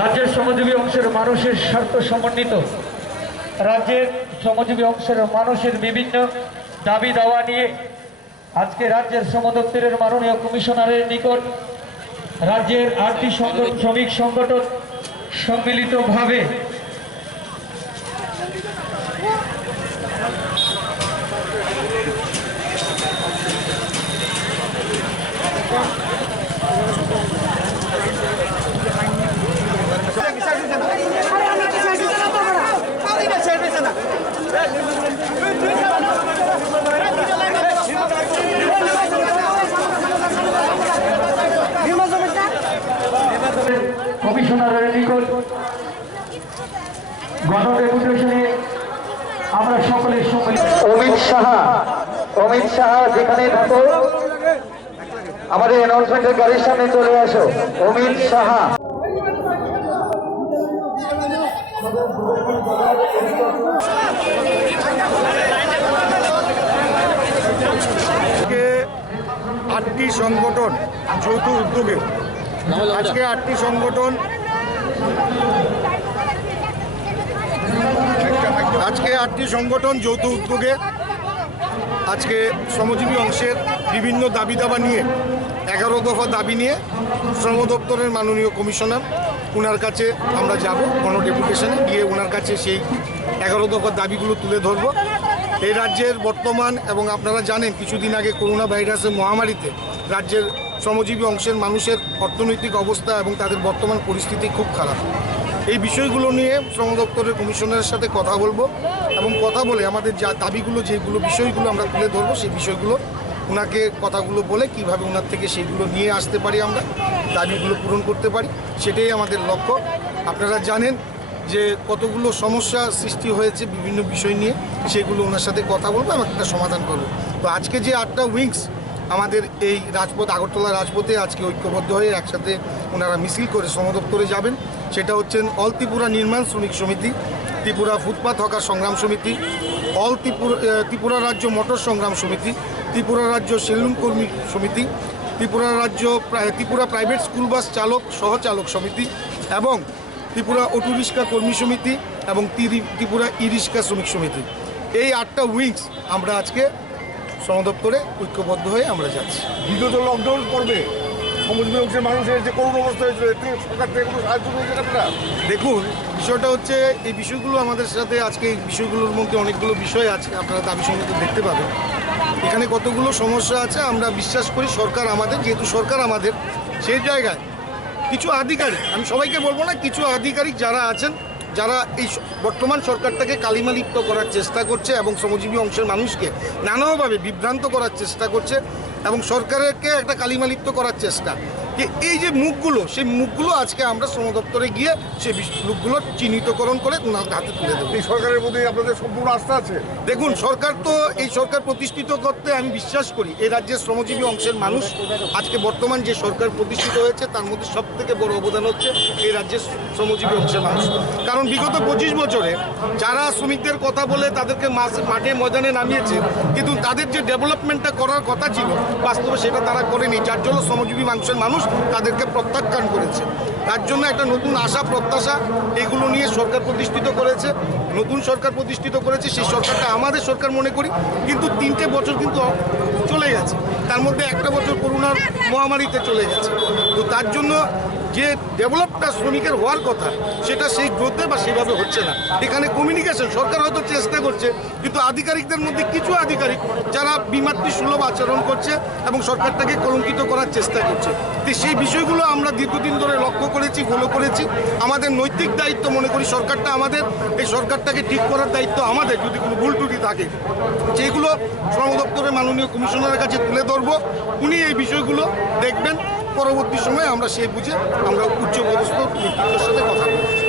রাজ্যের শ্রমজীবী অংশের মানুষের স্বার্থ সমন্বিত রাজ্যের শ্রমজীবী অংশের মানুষের বিভিন্ন দাবি দাওয়া নিয়ে আজকে রাজ্যের শ্রম দপ্তরের মাননীয় কমিশনারের নিকট রাজ্যের 8টি শ্রমিক সংগঠন সম্মিলিতভাবে কমিশনারের নিকট গণডেপুটেশনে আমরা সকলে সম্মিলিত। অমিত সাহা যেখানে থাকো আমাদের অ্যানাউন্সমেন্টের গাড়ির সামনে চলে আসো। অমিত সাহা আটটি সংগঠন যৌথ উদ্যোগে আজকে 8টি সংগঠন যৌথ উদ্যোগে আজকে শ্রমজীবী অংশের বিভিন্ন দাবি দাবা নিয়ে 11 দফা দাবি নিয়ে শ্রম দপ্তরের মাননীয় কমিশনার ওনার কাছে আমরা যাব। গণডেপুটেশনে গিয়ে ওনার কাছে সেই 11 দফার দাবিগুলো তুলে ধরব। এই রাজ্যের বর্তমান এবং আপনারা জানেন কিছুদিন আগে করোনা ভাইরাসের মহামারীতে রাজ্যের শ্রমজীবী অংশের মানুষের অর্থনৈতিক অবস্থা এবং তাদের বর্তমান পরিস্থিতি খুব খারাপ। এই বিষয়গুলো নিয়ে শ্রম দপ্তরের কমিশনারের সাথে কথা বলবো এবং কথা বলে আমাদের যা দাবিগুলো যেগুলো বিষয়গুলো আমরা তুলে ধরবো সেই বিষয়গুলো ওনাকে কথাগুলো বলে কিভাবে ওনার থেকে সেইগুলো নিয়ে আসতে পারি, আমরা দাবিগুলো পূরণ করতে পারি, সেটাই আমাদের লক্ষ্য। আপনারা জানেন যে কতগুলো সমস্যা সৃষ্টি হয়েছে বিভিন্ন বিষয় নিয়ে, সেগুলো ওনার সাথে কথা বলবো এবং একটা সমাধান করবো। তো আজকে যে 8টা উইংস আমাদের এই রাজপথ আগরতলা রাজপথে আজকে ঐক্যবদ্ধ হয়ে একসাথে ওনারা মিছিল করে শ্রম দপ্তরে যাবেন, সেটা হচ্ছেন অল ত্রিপুরা নির্মাণ শ্রমিক সমিতি, ত্রিপুরা ফুটপাথ হকার সংগ্রাম সমিতি, অল ত্রিপুরা রাজ্য মোটর সংগ্রাম সমিতি, ত্রিপুরা রাজ্য সেলুন কর্মী সমিতি, ত্রিপুরা প্রাইভেট স্কুল বাস চালক সহচালক সমিতি এবং ত্রিপুরা অটো রিক্সা কর্মী সমিতি এবং ত্রিপুরা ই রিক্সা শ্রমিক সমিতি। এই 8টা উইংস আমরা আজকে শ্রম দপ্তরে ঐক্যবদ্ধ হয়ে আমরা যাচ্ছি। বিগত লকডাউন পর্বে শ্রমজীবী অংশের মানুষের যে করুণ অবস্থা হয়েছিল, একটু সরকার থেকে কোনো সাহায্য পেয়েছেন আপনারা? দেখুন, বিষয়টা হচ্ছে এই বিষয়গুলো আমাদের সাথে আজকে এই বিষয়গুলোর মধ্যে অনেকগুলো বিষয় আছে, আপনারা দাবি সঙ্গে দেখতে পাবেন। এখানে কতগুলো সমস্যা আছে, আমরা বিশ্বাস করি সরকার আমাদের, যেহেতু সরকার আমাদের, সেই জায়গায় কিছু আধিকারিক, আমি সবাইকে বলবো না, কিছু আধিকারিক যারা আছেন, যারা এই বর্তমান সরকারটাকে কালিমালিপ্ত করার চেষ্টা করছে এবং শ্রমজীবী অংশের মানুষকে নানাভাবে বিভ্রান্ত করার চেষ্টা করছে এবং সরকারকে একটা কালিমালিপ্ত করার চেষ্টা, যে এই যে মুখগুলো, সেই মুখগুলো আজকে আমরা শ্রম দপ্তরে গিয়ে সেই মুখগুলো চিহ্নিতকরণ করে হাতে তুলে দেবো। এই সরকারের প্রতি আপনাদের সম্পূর্ণ আস্থা আছে? দেখুন, এই সরকার প্রতিষ্ঠিত করতে আমি বিশ্বাস করি এই রাজ্যের শ্রমজীবী অংশের মানুষ, আজকে বর্তমান যে সরকার প্রতিষ্ঠিত হয়েছে তার মধ্যে সবথেকে বড় অবদান হচ্ছে এই রাজ্যের শ্রমজীবী অংশের মানুষ। কারণ বিগত 25 বছরে যারা শ্রমিকদের কথা বলে তাদেরকে মাঠে ময়দানে নামিয়েছে, কিন্তু তাদের যে ডেভেলপমেন্টটা করার কথা ছিল বাস্তবে সেটা তারা করেনি, যার জন্য শ্রমজীবী অংশের মানুষ তাদেরকে প্রত্যাখ্যান করেছে। তার জন্য একটা নতুন আশা প্রত্যাশা এগুলো নিয়ে সরকার প্রতিষ্ঠিত করেছে, নতুন সরকার প্রতিষ্ঠিত করেছে। সেই সরকারটা আমাদের সরকার মনে করি, কিন্তু 3টে বছর কিন্তু চলে গেছে, তার মধ্যে একটা বছর করোনার মহামারীতে চলে গেছে। তো তার জন্য যে ডেভেলপটা শ্রমিকের হওয়ার কথা সেটা সেই গ্রোথে বা সেভাবে হচ্ছে না। এখানে কমিউনিকেশন সরকার হয়তো চেষ্টা করছে, কিন্তু আধিকারিকদের মধ্যে কিছু আধিকারিক যারা বিমাতৃসুলভ আচরণ করছে এবং সরকারটাকে কলঙ্কিত করার চেষ্টা করছে। তো সেই বিষয়গুলো আমরা দীর্ঘদিন ধরে লক্ষ্য করেছি, ফলো করেছি। আমাদের নৈতিক দায়িত্ব মনে করি সরকারটা আমাদের, এই সরকারটাকে ঠিক করার দায়িত্ব আমাদের। যদি কোনো ভুল ত্রুটি থাকে যেগুলো শ্রম দপ্তরের মাননীয় কমিশনারের কাছে তুলে ধরবো, উনি এই বিষয়গুলো দেখবেন। পরবর্তী সময়ে আমরা সেই বুঝে আমরা উচ্চপদস্থ নেতৃত্বের সাথে কথা বলব।